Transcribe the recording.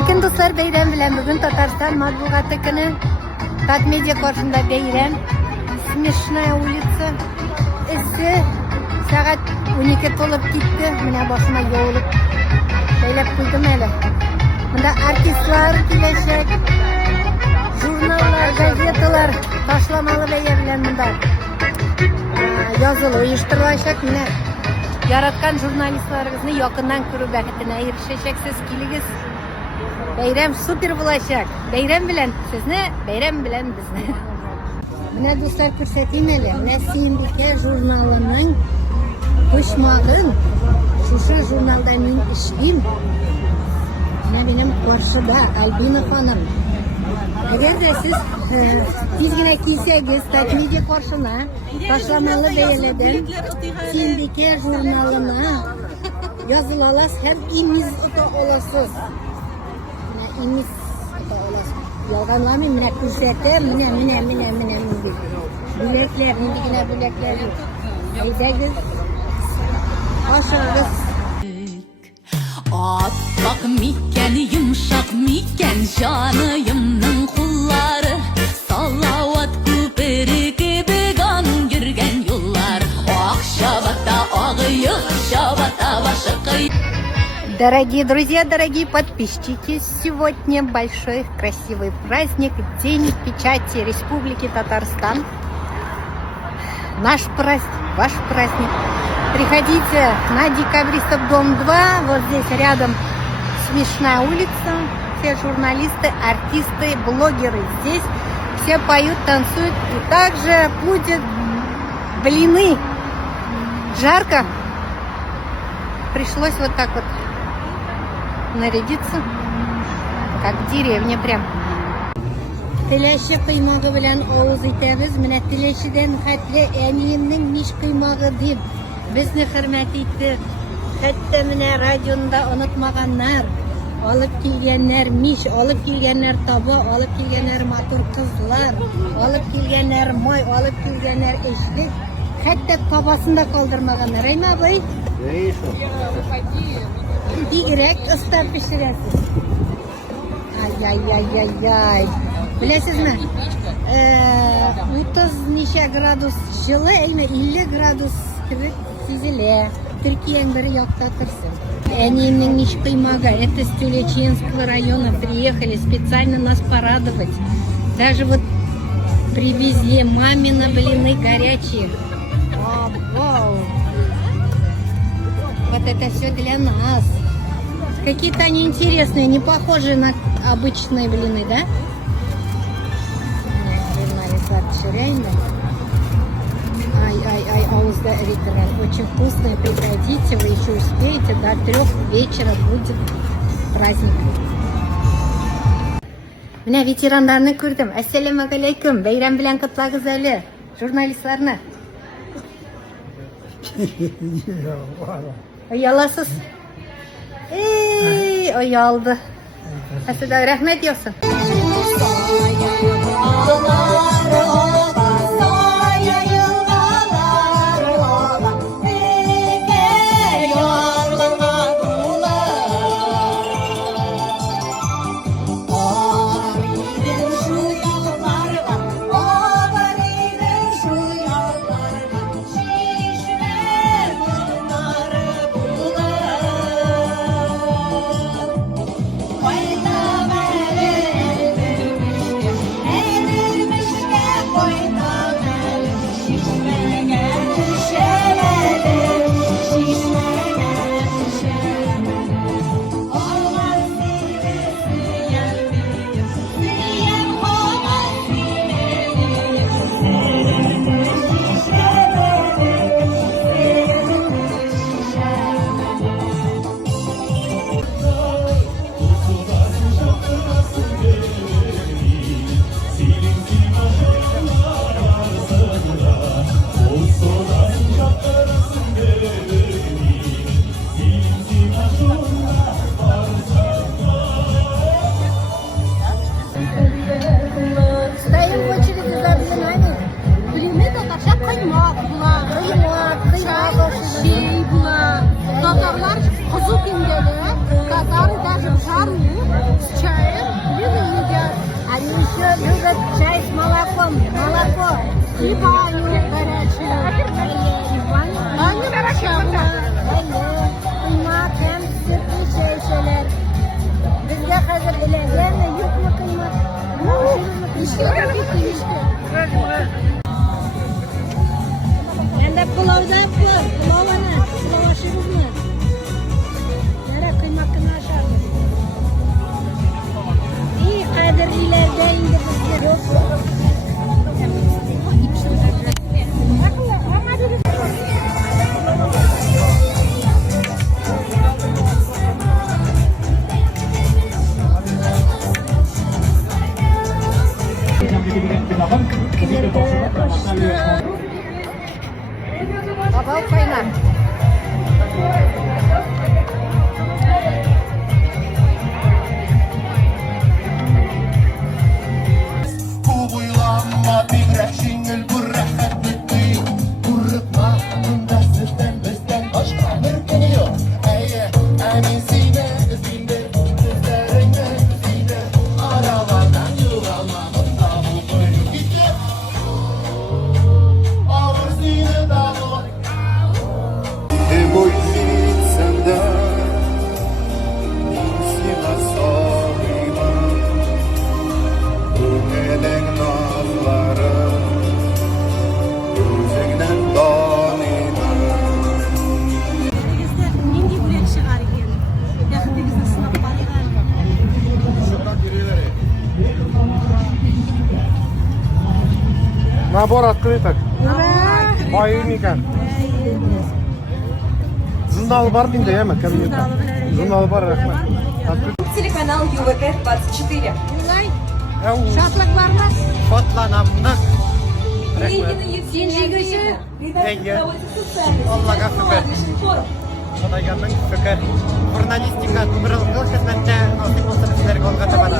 Assalamualaikum dostlar, beyran bilen bugün Tatarstan matbuatı günü. Tatmedia karşında beyran. Smешная улица. Esi saat 12 tolup gitti. Mine başıma yoğulup beylep koydum hele. Bunda artistler kileşek. Jurnallar, gazetalar taşlamalı beyran bunda. Yazılı uyuşturulacak mine. Yaratkan jurnalistlarımızı yakından көрүү бәхетine erişeceksiniz kiliniz. Beyram süper bulacak. Beyram bilen sizni, beyram bilen bizni. Mine dostlar көрсетейін әлі. Mine Siyindike jurnalının kuşmağın. Şuşa jurnalda men işleyim. Mine benim karşıda Albina Hanım. Eğer de siz tezgine kiyseniz Tatmedia karşına taşlamalı beylerden Siyindike jurnalına yazılı alas hem imiz olasız. İmiz olasız. Yalganlamayın, mine kürsete, mine. Bilekler, indigine bilekler yok. Eydəgiz, aşağıdız. Atlak miken, yumuşak miken, canıyımның kulları. Salavat küperi gibi kan girgen yollar. Ак şabata, ağıyık şabata başı kıyı. Дорогие друзья, дорогие подписчики, сегодня большой красивый праздник, День печати Республики Татарстан. Наш праздник, ваш праздник. Приходите на Декабристов дом 2, вот здесь рядом Смешная улица. Все журналисты, артисты, блогеры здесь. Все поют, танцуют. И также будет блины. Жарко. Пришлось вот так вот нарядиться, как в деревне прям. Тилеши кыймагы белән авыз итәбез. Менә Тилешидән хәтле әниемнең ниш кыймагы дип безне хөрмәт итте. Хәтта менә радионда онытмаганнар, алып килгәннәр миш, алып килгәннәр таба, алып килгәннәр матур кызлар, алып килгәннәр май, алып килгәннәр эшлек. Хәтта табасын да калдырмаганнар. Әйме абый? Бигрәк оста пешерәсез. Ай. Білесізме? 30 неше градус жылы, әйме 50 градус кебек сизелә. Төркиянең бер якта торсын. Әниемнең ниш кыймагы, это с Тюлечинского района приехали специально нас порадовать. Даже вот привезли мамины блины горячие. Вау! Вот это все для нас. Какие-то они интересные, не похожие на обычные блины, да? Ай, ауызда эриттерен. Очень вкусные, приходите, вы еще успеете, до 3 вечера будет праздник. Менә ветерандарны күрдем. Ассаламу алейкум. Бәйрәм белән котлagыз әле. Журналистларны. Ояласыз. Oyaldı. Size rahmet yoksun. жареную с чаем. Любим едят. Они еще любят чай с молоком. Молоко. И баню горячую. Banyo maşallah. Kıyma, hem sütlü şeyler. Bizde hazır bile. Yerine yok mu kıyma? İşte. Ben de pilavdan pilav. Pilav ana. Pilav aşırı mı? Yere kıymakını aşardım. İyi kadirlilerde indi bizde. Yok. Baba kaynar. Kuyulanma bigrek şingil burrek bitti. Kurutma bunda sizden bizden başka mümkün yok. Eye emisine izinde üzerine üzinde aralardan yol alma bunda bu kuyruk gidiyor. Ağır zine dağlar. Boy zit senden insime sahibim. Elin nazları Gözünden donayım. Nindi buraya çıkar gelin. Yakında bize sınav bakar. Набор открыток. Майымикан. Журналы бар деймін иә ма кабинетте? Журналы бар рахмет. Телеканал ЮВК 24. Şatlık var mı? Шотланамдық. Сен жегіші? Аллаға шүкір. Құдайғанның шүкір. Журналистика бұрынғы қызметте осы болсын кісілер қолға табады.